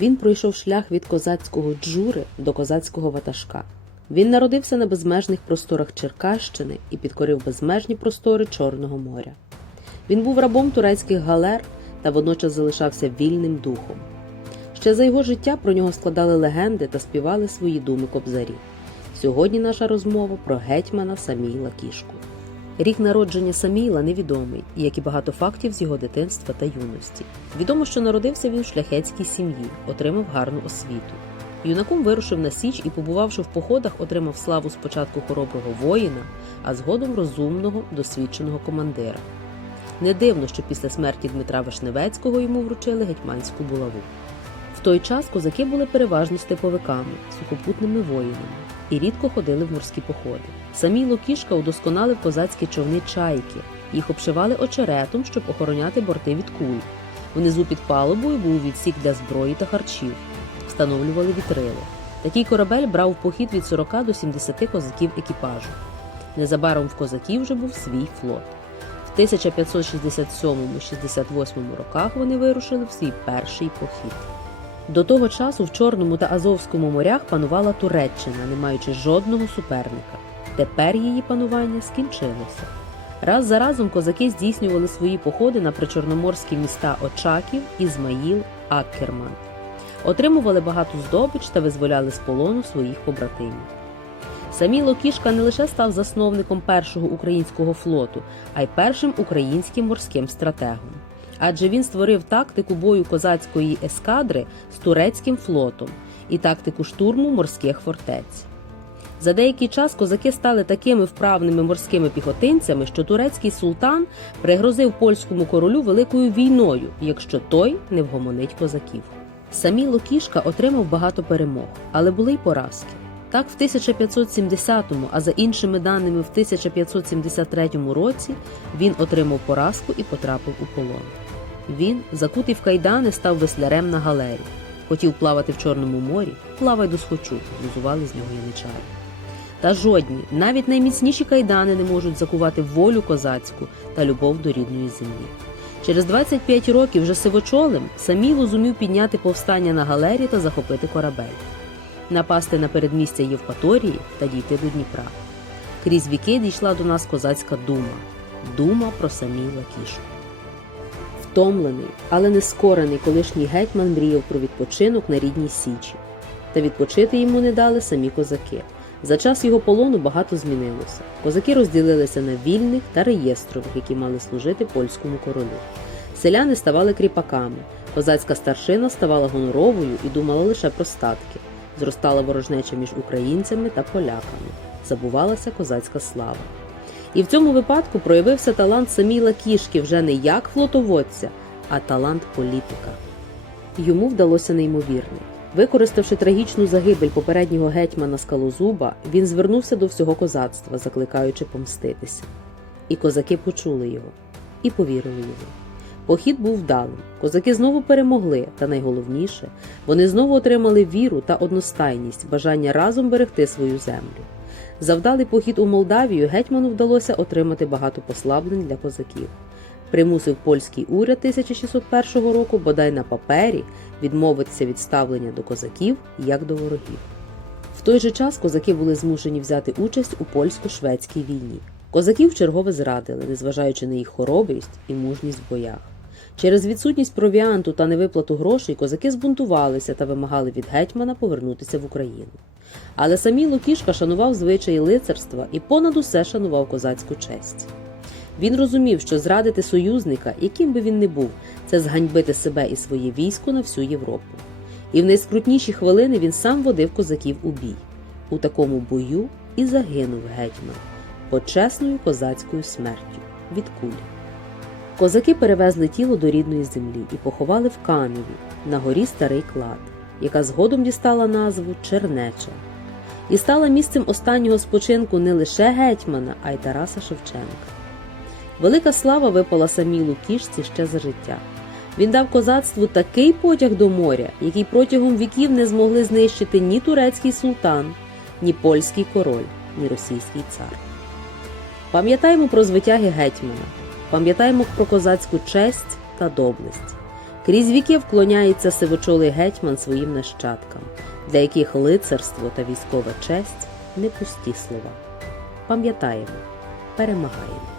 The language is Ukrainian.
Він пройшов шлях від козацького джури до козацького ватажка. Він народився на безмежних просторах Черкащини і підкорив безмежні простори Чорного моря. Він був рабом турецьких галер та водночас залишався вільним духом. Ще за його життя про нього складали легенди та співали свої думи кобзарі. Сьогодні наша розмова про гетьмана Саміла Кішку. Рік народження Саміла невідомий, як і багато фактів з його дитинства та юності. Відомо, що народився він в шляхетській сім'ї, отримав гарну освіту. Юнаком вирушив на Січ і, побувавши в походах, отримав славу спочатку хороброго воїна, а згодом розумного, досвідченого командира. Не дивно, що після смерті Дмитра Вишневецького йому вручили гетьманську булаву. В той час козаки були переважно степовиками, сухопутними воїнами і рідко ходили в морські походи. Самій Лукішка удосконалив козацькі човни чайки. Їх обшивали очеретом, щоб охороняти борти від куль. Внизу під палубою був відсік для зброї та харчів. Встановлювали вітрили. Такий корабель брав в похід від 40 до 70 козаків екіпажу. Незабаром в козаків вже був свій флот. В 1567-68 роках вони вирушили в свій перший похід. До того часу в Чорному та Азовському морях панувала Туреччина, не маючи жодного суперника. Тепер її панування скінчилося. Раз за разом козаки здійснювали свої походи на причорноморські міста Очаків, Ізмаїл, Аккерман. Отримували багату здобич та визволяли з полону своїх побратимів. Самій Локішка не лише став засновником першого українського флоту, а й першим українським морським стратегом. Адже він створив тактику бою козацької ескадри з турецьким флотом і тактику штурму морських фортець. За деякий час козаки стали такими вправними морськими піхотинцями, що турецький султан пригрозив польському королю великою війною, якщо той не вгомонить козаків. Самій Локішка отримав багато перемог, але були й поразки. Так, в 1570-му, а за іншими даними, в 1573 році він отримав поразку і потрапив у полон. Він, закутий в кайдани, став веслярем на галері. Хотів плавати в Чорному морі, плавай до схочу, глузували з нього яничари. Та жодні, навіть найміцніші кайдани не можуть закувати волю козацьку та любов до рідної землі. Через 25 років вже сивочолим Саміло зумів підняти повстання на галері та захопити корабель, напасти на передмістя Євпаторії та дійти до Дніпра. Крізь віки дійшла до нас козацька дума дума про Саміла Кішку. Втомлений, але не скорений колишній гетьман мріяв про відпочинок на рідній Січі. Та відпочити йому не дали самі козаки. За час його полону багато змінилося. Козаки розділилися на вільних та реєстрових, які мали служити польському королю. Селяни ставали кріпаками, козацька старшина ставала гоноровою і думала лише про статки. Зростала ворожнеча між українцями та поляками. Забувалася козацька слава. І в цьому випадку проявився талант Саміла Кішки вже не як флотоводця, а талант політика. Йому вдалося неймовірне. Використавши трагічну загибель попереднього гетьмана Скалозуба, він звернувся до всього козацтва, закликаючи помститися. І козаки почули його і повірили йому. Похід був вдалим. Козаки знову перемогли, та найголовніше, вони знову отримали віру та одностайність, бажання разом берегти свою землю. За вдалий похід у Молдавію гетьману вдалося отримати багато послаблень для козаків. Примусив польський уряд 1601 року, бодай на папері, відмовитися від ставлення до козаків як до ворогів. В той же час козаки були змушені взяти участь у польсько-шведській війні. Козаків чергове зрадили, незважаючи на їх хоробрість і мужність в боях. Через відсутність провіанту та невиплату грошей козаки збунтувалися та вимагали від гетьмана повернутися в Україну. Але самі Лукішка шанував звичаї лицарства і понад усе шанував козацьку честь. Він розумів, що зрадити союзника, яким би він не був, це зганьбити себе і своє військо на всю Європу. І в найскрутніші хвилини він сам водив козаків у бій. У такому бою і загинув гетьман почесною козацькою смертю від кулі. Козаки перевезли тіло до рідної землі і поховали в Каневі на горі Старий Клад, яка згодом дістала назву Чернеча, і стала місцем останнього спочинку не лише гетьмана, а й Тараса Шевченка. Велика слава випала самій Лукішці ще за життя. Він дав козацтву такий потяг до моря, який протягом віків не змогли знищити ні турецький султан, ні польський король, ні російський цар. Пам'ятаємо про звитяги гетьмана, пам'ятаємо про козацьку честь та доблесть. Крізь віки вклоняється сивочолий гетьман своїм нащадкам, для яких лицарство та військова честь не пусті слова. Пам'ятаємо, перемагаємо.